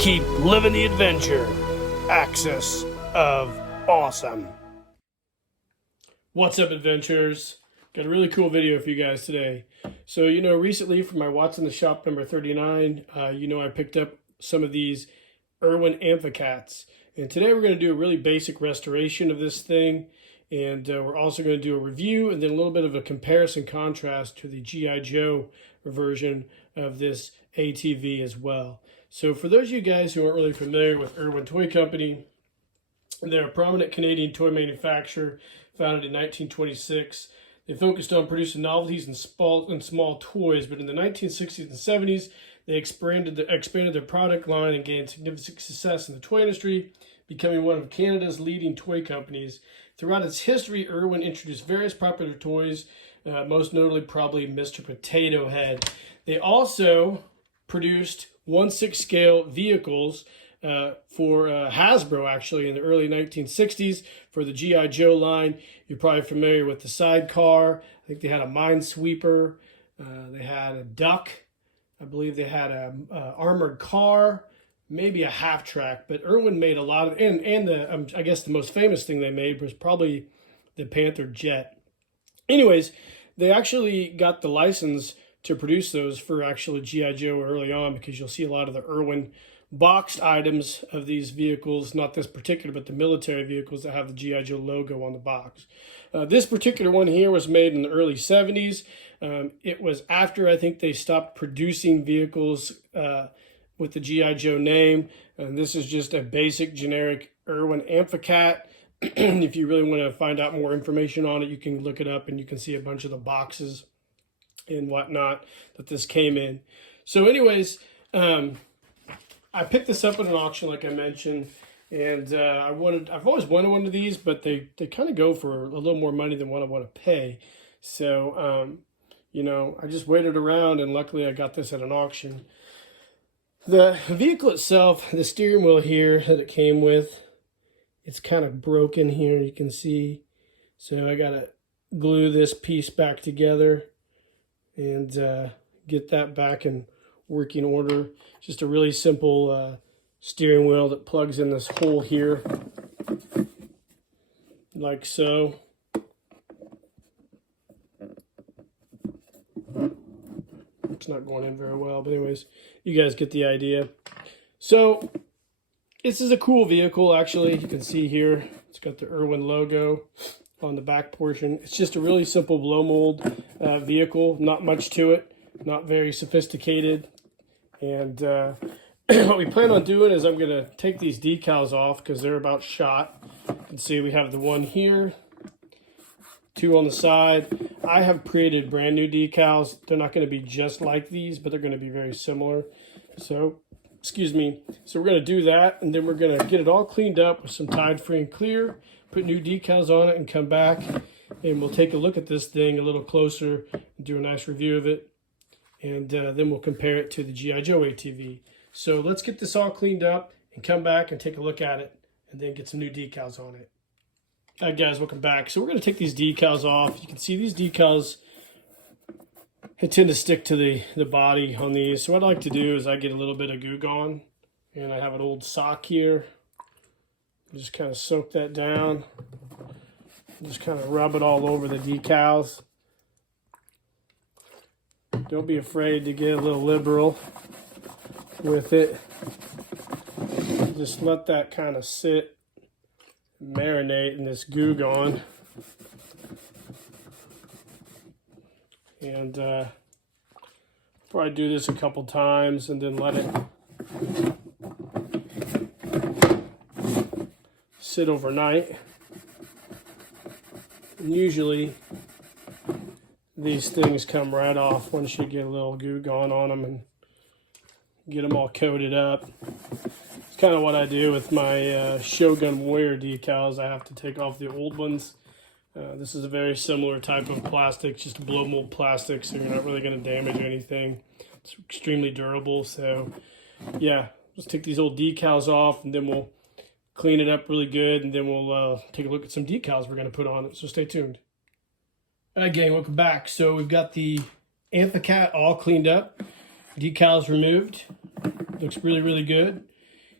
Keep living the adventure. Axis of Awesome. What's up, adventurers? Got a really cool video for you guys today. So, recently for my What's in the Shop number 39, I picked up some of these Irwin Amphicats. And today we're going to do a really basic restoration of this thing. And we're also going to do a review and then a little bit of a comparison contrast to the G.I. Joe version of this ATV as well. So for those of you guys who aren't really familiar with Irwin Toy Company, they're a prominent Canadian toy manufacturer founded in 1926. They focused on producing novelties and small toys, but in the 1960s and 70s, they expanded their product line and gained significant success in the toy industry, becoming one of Canada's leading toy companies. Throughout its history, Irwin introduced various popular toys, most notably probably Mr. Potato Head. They also produced 1/6 scale vehicles for Hasbro, actually, in the early 1960s for the G.I. Joe line. You're probably familiar with the sidecar. I think they had a minesweeper. They had a duck. I believe they had a armored car, maybe a half track. But Irwin made a lot of, and the I guess the most famous thing they made was probably the Panther Jet. Anyways, they actually got the license to produce those for actually G.I. Joe early on, because you'll see a lot of the Irwin boxed items of these vehicles, not this particular, but the military vehicles that have the G.I. Joe logo on the box. This particular one here was made in the early 70s. It was after, I think, they stopped producing vehicles with the G.I. Joe name. And this is just a basic generic Irwin Amphicat. If you really want to find out more information on it, you can look it up and you can see a bunch of the boxes and whatnot that this came in. So anyways, I picked this up at an auction, like I mentioned, and I've always wanted one of these, but they kind of go for a little more money than what I want to pay. So, I just waited around, and luckily I got this at an auction. The vehicle itself, the steering wheel here that it came with, it's kind of broken here, you can see. So I got to glue this piece back together and get that back in working order. Just a really simple steering wheel that plugs in this hole here, like so. It's not going in very well, but anyways, you guys get the idea. So this is a cool vehicle, actually. You can see here, it's got the Irwin logo on the back portion. It's just a really simple blow mold vehicle, not much to it, not very sophisticated. And what we plan on doing is I'm going to take these decals off because they're about shot. You can see we have the one here, two on the side. I have created brand new decals. They're not going to be just like these, but they're going to be very similar. So, excuse me. So we're going to do that, and then we're going to get it all cleaned up with some Tide Free and Clear, put new decals on it, and come back, and we'll take a look at this thing a little closer and do a nice review of it. And then we'll compare it to the G.I. Joe ATV. So let's get this all cleaned up and come back and take a look at it and then get some new decals on it. All right, guys, welcome back. So we're going to take these decals off. You can see these decals, they tend to stick to the body on these. So what I like to do is I get a little bit of Goo Gone, and I have an old sock here. Just kind of soak that down. Just kind of rub it all over the decals. Don't be afraid to get a little liberal with it. Just let that kind of sit, marinate in this Goo Gone. And probably do this a couple times and then let it sit overnight. And usually these things come right off once you get a little Goo Gone on them and get them all coated up. It's kind of what I do with my Shogun Warrior decals. I have to take off the old ones. This is a very similar type of plastic, just blow mold plastic, so you're not really going to damage anything. It's extremely durable. So yeah, let's take these old decals off, and then we'll clean it up really good, and then we'll take a look at some decals we're going to put on it. So stay tuned. All right, gang, welcome back. So we've got the Amphicat all cleaned up, decals removed. Looks really, really good.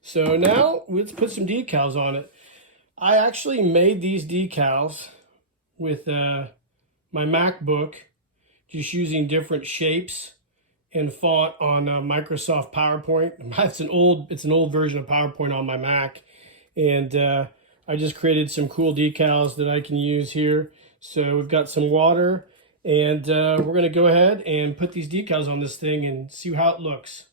So now let's put some decals on it. I actually made these decals with my MacBook, just using different shapes and font on Microsoft PowerPoint. It's an old version of PowerPoint on my Mac, and I just created some cool decals that I can use here. So we've got some water, and we're gonna go ahead and put these decals on this thing and see how it looks.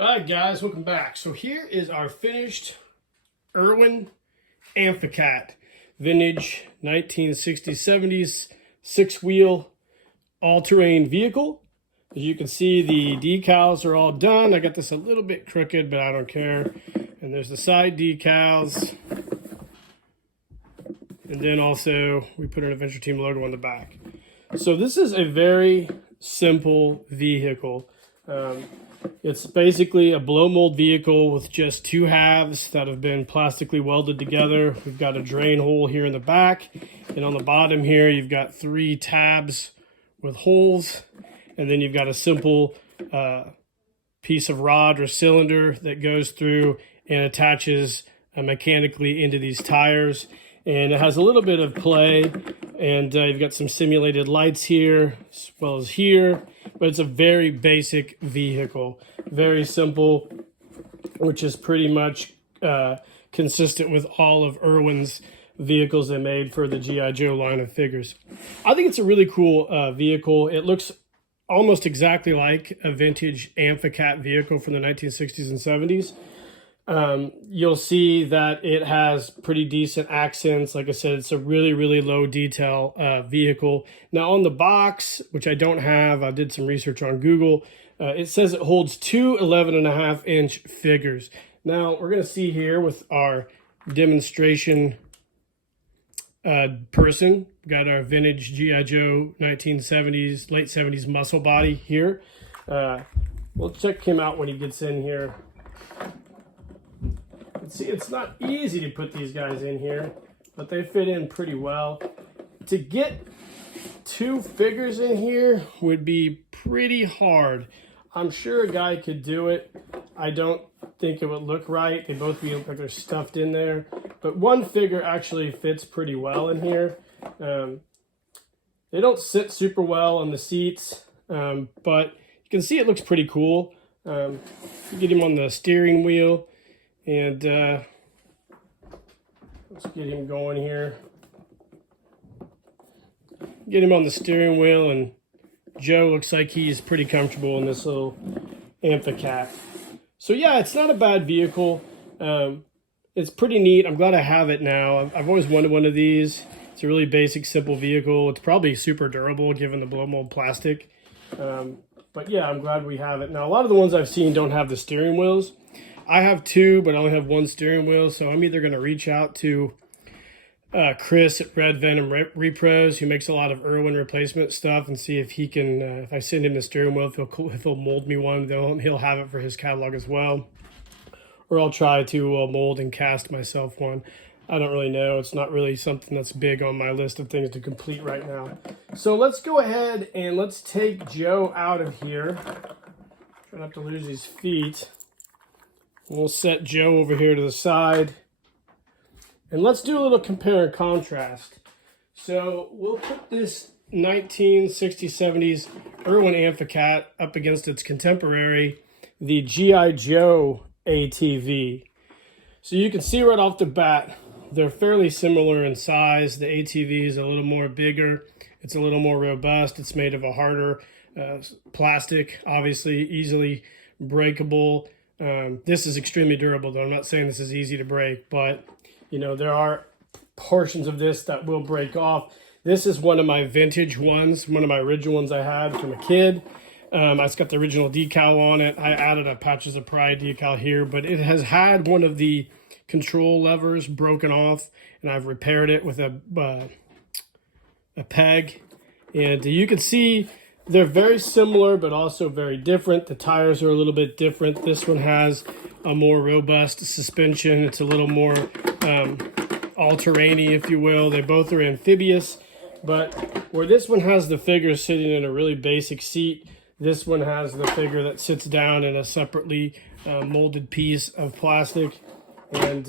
Alright guys, welcome back. So here is our finished Irwin Amphicat vintage 1960s, 70s six-wheel all-terrain vehicle. As you can see, the decals are all done. I got this a little bit crooked, but I don't care. And there's the side decals. And then also we put an Adventure Team logo on the back. So this is a very simple vehicle. It's basically a blow mold vehicle with just two halves that have been plastically welded together. We've got a drain hole here in the back, and on the bottom here you've got three tabs with holes, and then you've got a simple piece of rod or cylinder that goes through and attaches mechanically into these tires. And it has a little bit of play, and you've got some simulated lights here as well as here, but it's a very basic vehicle, very simple, which is pretty much consistent with all of Irwin's vehicles they made for the G.I. Joe line of figures. I think it's a really cool vehicle. It looks almost exactly like a vintage Amphicat vehicle from the 1960s and 70s. You'll see that it has pretty decent accents. Like I said, it's a really, really low detail vehicle. Now on the box, which I don't have, I did some research on Google. It says it holds two 11.5-inch figures. Now we're going to see here with our demonstration person. We've got our vintage G.I. Joe 1970s, late 70s muscle body here. We'll check him out when he gets in here. See, it's not easy to put these guys in here, but they fit in pretty well. To get two figures in here would be pretty hard. I'm sure a guy could do it. I don't think it would look right. They both look like they're stuffed in there. But one figure actually fits pretty well in here. They don't sit super well on the seats, but you can see it looks pretty cool. You get him on the steering wheel. And let's get him going here. get him on the steering wheel, and Joe looks like he's pretty comfortable in this little Amphicat. So yeah, it's not a bad vehicle. It's pretty neat. I'm glad I have it now. I've always wanted one of these. It's a really basic, simple vehicle. It's probably super durable given the blow mold plastic. But yeah, I'm glad we have it. Now, a lot of the ones I've seen don't have the steering wheels. I have two, but I only have one steering wheel. So I'm either going to reach out to Chris at Red Venom Repros, who makes a lot of Irwin replacement stuff, and see if he can, if I send him the steering wheel, if he'll mold me one, he'll have it for his catalog as well. Or I'll try to mold and cast myself one. I don't really know. It's not really something that's big on my list of things to complete right now. So let's go ahead and let's take Joe out of here. Try not to lose his feet. We'll set Joe over here to the side. And let's do a little compare and contrast. So we'll put this 1960s, 70s Irwin Amphicat up against its contemporary, the G.I. Joe ATV. So you can see right off the bat, they're fairly similar in size. The ATV is a little more bigger. It's a little more robust. It's made of a harder plastic, obviously easily breakable. This is extremely durable, though. I'm not saying this is easy to break, but you know, there are portions of this that will break off. This is one of my vintage ones, one of my original ones I had from a kid. It's got the original decal on it. I added a Patches of Pride decal here, but it has had one of the control levers broken off, and I've repaired it with a peg. And you can see they're very similar, but also very different. The tires are a little bit different. This one has a more robust suspension. It's a little more all-terrainy, if you will. They both are amphibious, but where this one has the figure sitting in a really basic seat, this one has the figure that sits down in a separately molded piece of plastic. And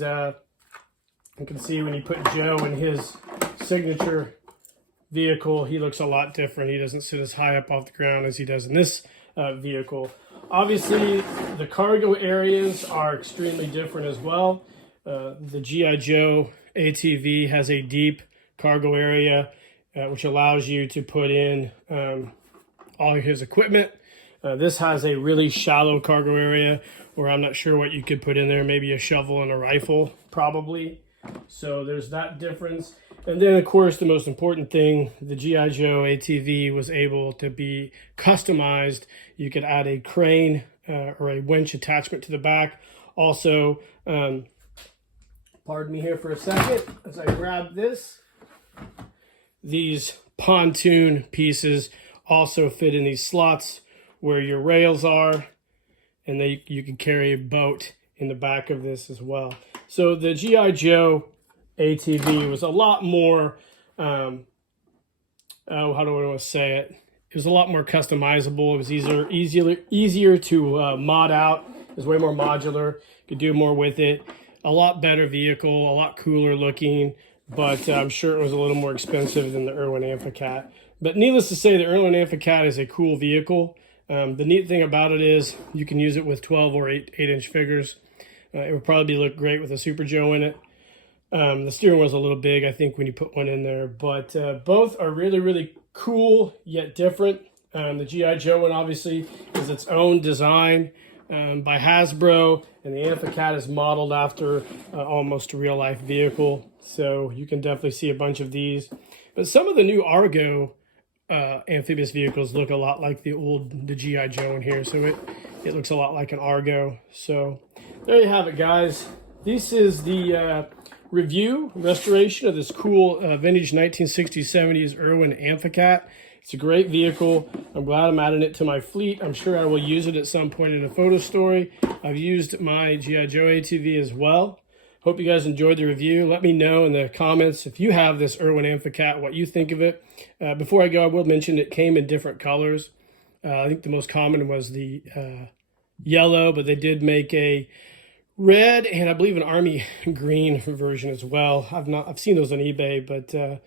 you can see when you put Joe in his signature vehicle, he looks a lot different. He doesn't sit as high up off the ground as he does in this vehicle. Obviously, the cargo areas are extremely different as well. The G.I. Joe ATV has a deep cargo area, which allows you to put in all his equipment. This has a really shallow cargo area where I'm not sure what you could put in there, maybe a shovel and a rifle, probably. So there's that difference. And then, of course, the most important thing, the G.I. Joe ATV was able to be customized. You could add a crane or a winch attachment to the back. Also, pardon me here for a second as I grab this. These pontoon pieces also fit in these slots where your rails are, and you can carry a boat in the back of this as well. So the G.I. Joe ATV was a lot more, how do I want to say it? It was a lot more customizable. It was easier to mod out. It was way more modular. You could do more with it. A lot better vehicle, a lot cooler looking, but I'm sure it was a little more expensive than the Irwin Amphicat. But needless to say, the Irwin Amphicat is a cool vehicle. The neat thing about it is you can use it with 12 or 8-inch figures. It would probably look great with a Super Joe in it. The steering wheel's a little big, I think, when you put one in there. But both are really, really cool, yet different. The G.I. Joe one, obviously, is its own design by Hasbro. And the Amphicat is modeled after almost a real-life vehicle. So you can definitely see a bunch of these. But some of the new Argo amphibious vehicles look a lot like the G.I. Joe in here. So it looks a lot like an Argo. So there you have it, guys. This is the restoration of this cool vintage 1960s, 70s Irwin Amphicat. It's a great vehicle. I'm glad I'm adding it to my fleet. I'm sure I will use it at some point in a photo story. I've used my G.I. Joe ATV as well. Hope you guys enjoyed the review. Let me know in the comments if you have this Irwin Amphicat, what you think of it. Before I go, I will mention it came in different colors. I think the most common was the yellow, but they did make a red and I believe an army green version as well. I've seen those on eBay, but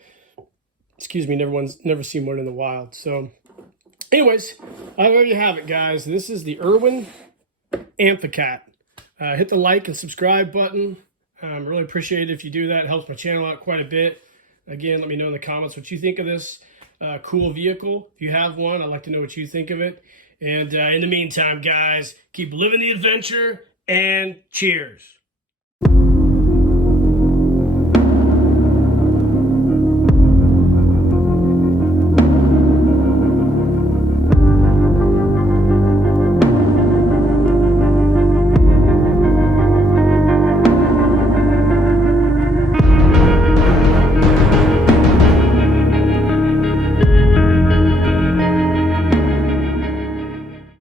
excuse me, never seen one in the wild. So anyways, there you have it, guys. This is the Irwin Amphicat. Hit the like and subscribe button. Really appreciate it if you do that. It helps my channel out quite a bit. Again, let me know in the comments what you think of this. cool vehicle. If you have one, I'd like to know what you think of it. And in the meantime, guys, keep living the adventure and cheers.